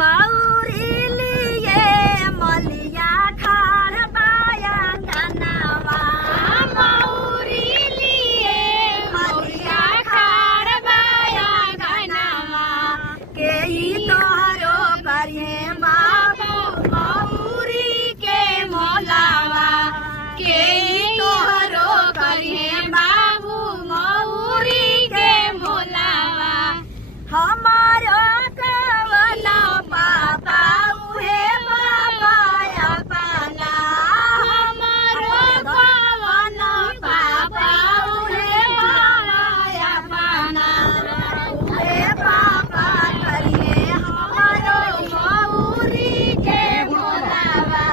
मौरी लिए मलिया खाड़ बाया गनवा मौरी लिए मलिया खाड़ बाया गनवा के ई तोहरो करिए बाबू मौरी के मोलावा के ई तोहरो करिए बाबू मौरी के मोलावा हमारो कवना पापा उहे पापा अपना हमारो कवना पापा उहे पापा अपना उहे पापा करिए हमारो मौरी के मोलावा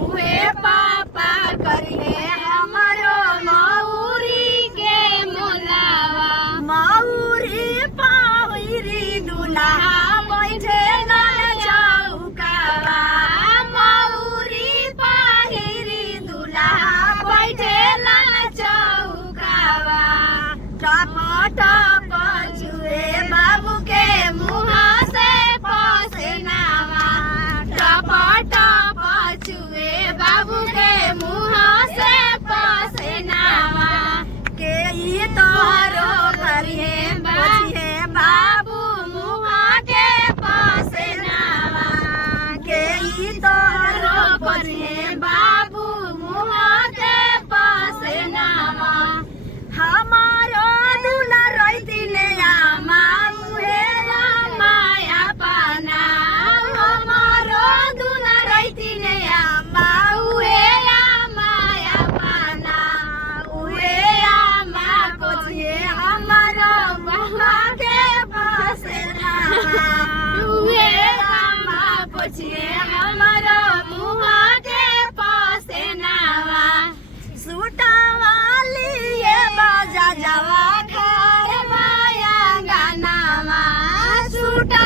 उहे पापा करिए हमारो मौरी के मोलावा मौरी पावरी दुल्हा बैठे न चौकावा मौरी पाहिरी दुल्हा बैठे न चौकावा टप टप चुए बाबू के मुँह से पसीनावा टप टप चुए बाबू के मुँह से पसीनावा के ई तोहरो करिए बचिए बाबू मुँह के पसीनावा के ई तोहरो बचिए बाबू मुँह के पसीनावा हमारो दूल्हा रोइती ने आमा उहे माया पाना हमारो दूल्हा रोइती ने आमा उहे माया पाना उहे आमा पोछिए हमारो मुँह के पसीनावा उहे आमा पोछिए हमारो मुँह के पसीनावा सूटावा लिए बाजा जावा खाड़ बाया गनवा सूटा